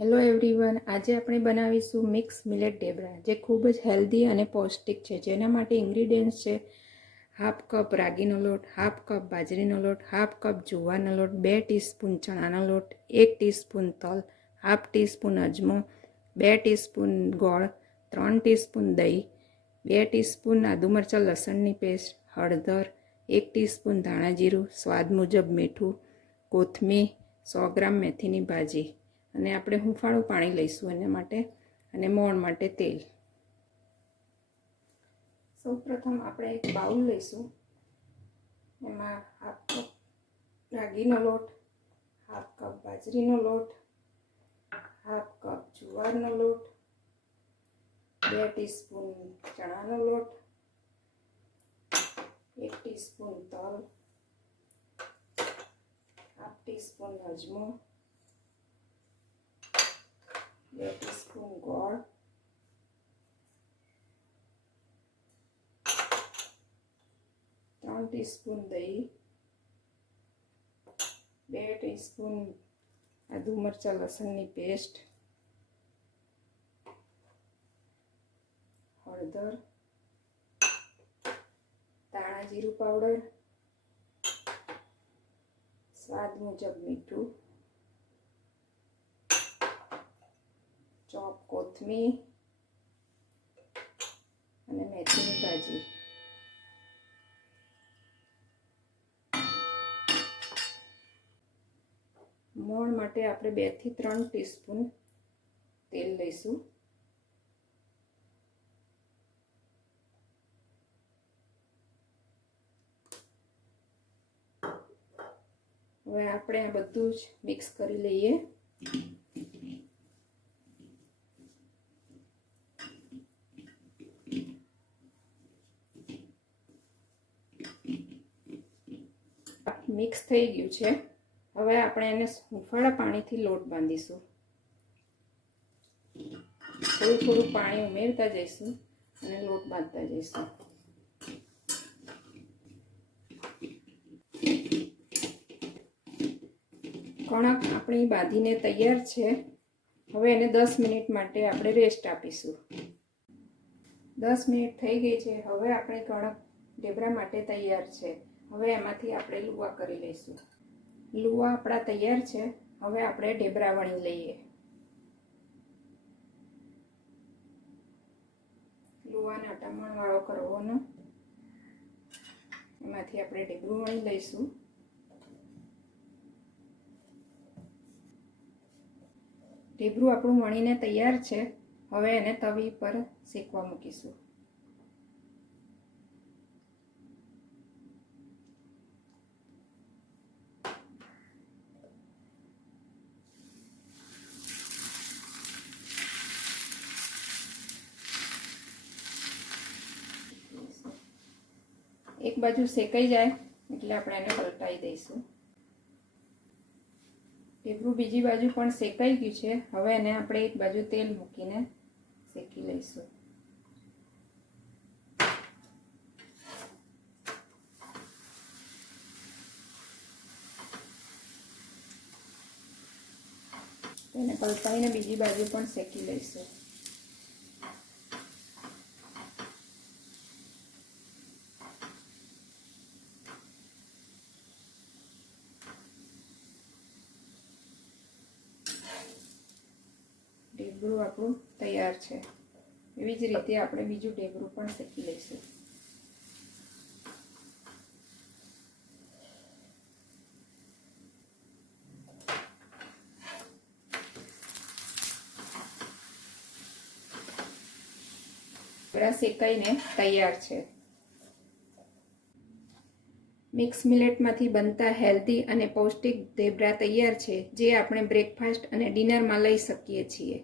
Hello everyone, આજે આપણે બનાવીશું મિક્સ મિલેટ ઢેબરા, જે ખૂબ જ હેલ્ધી અને પૌષ્ટિક છે. જેના માટે ઇન્ગ્રીડિયન્ટ્સ છે: હાફ કપ રાગીનો લોટ, હાફ કપ બાજરીનો લોટ, હાફ કપ જુવારનો લોટ, 2 ટીસ્પૂન ચણાનો લોટ, 1 ટીસ્પૂન તલ, હાફ ટીસ્પૂન અજમો, 2 ટીસ્પૂન ગોળ, 3 ટીસ્પૂન દહીં, 2 ટીસ્પૂન આદુ મરચાં લસણની પેસ્ટ, હળદર, 1 ટીસ્પૂન ધાણા જીરું, સ્વાદ મુજબ મીઠું, કોથમીર, 100 ગ્રામ મેથીની ભાજી, અને આપણે હૂંફાળું પાણી લઈશું એના માટે, અને મોણ માટે તેલ. સૌપ્રથમ આપણે એક બાઉલ લઈશું. એમાં હાફ કપ રાગીનો લોટ, હાફ કપ બાજરીનો લોટ, હાફ કપ જુવારનો લોટ, 2 ટીસ્પૂન ચણાનો લોટ, 1 ટીસ્પૂન તલ, હાફ ટીસ્પૂન અજમો, 2 ટીસ્પૂન ગોળ, 3 ટીસ્પૂન દહીં, 2 ટીસ્પૂન આદુ મરચાં લસણની પેસ્ટ, હળદર, ધાણા જીરું પાવડર, સ્વાદ મુજબ મીઠું, ચોપ કોથમીર અને મેથીની ભાજી. મોણ માટે આપણે 2 થી 3 ટીસ્પૂન તેલ લઈશું. હવે આપણે આ બધું જ મિક્સ કરી લઈએ. મિક્સ થઈ ગયું છે. હવે આપણે એને હૂંફાળા પાણીથી લોટ બાંધીશું. થોડું થોડું પાણી ઉમેરતા જઈશું અને લોટ બાંધતા જઈશું. કણક આપણી બાંધીને તૈયાર છે. હવે એને 10 મિનિટ માટે આપણે રેસ્ટ આપીશું. 10 મિનિટ થઈ ગઈ છે. હવે આપણે કણક ઢેબરા માટે તૈયાર છે. હવે એમાંથી આપણે લુવા કરી લઈશું. લુવા આપણા તૈયાર છે. હવે આપણે ઢેબરા વણી લઈએ. લુવાને અટામણ વાળો કરવાનો. એમાંથી આપણે ઢેબરું વણી લઈશું. ઢેબરું આપણું વણીને તૈયાર છે. હવે એને તવી પર શેકવા મૂકીશું. એક બાજુ શેકાઈ જાય એટલે આપણે એને પલટાઈ દઈશું. ઢેબરું બીજી બાજુ પણ શેકાઈ ગયું છે. હવે એને આપણે એક બાજુ તેલ મૂકીને શેકી લઈશું. તેને પલટાઈને બીજી બાજુ પણ શેકી લઈશું. ઢેબરું આપણું તૈયાર છે. એવી જ રીતે આપણે બીજું ઢેબરું પણ શેકી લઈશું. ઢેબરા શેકાઈને તૈયાર છે. મિક્સ મિલેટમાંથી બનતા હેલ્ધી અને પૌષ્ટિક ઢેબરા તૈયાર છે, જે આપણે બ્રેકફાસ્ટ અને ડિનરમાં લઈ શકીએ છીએ.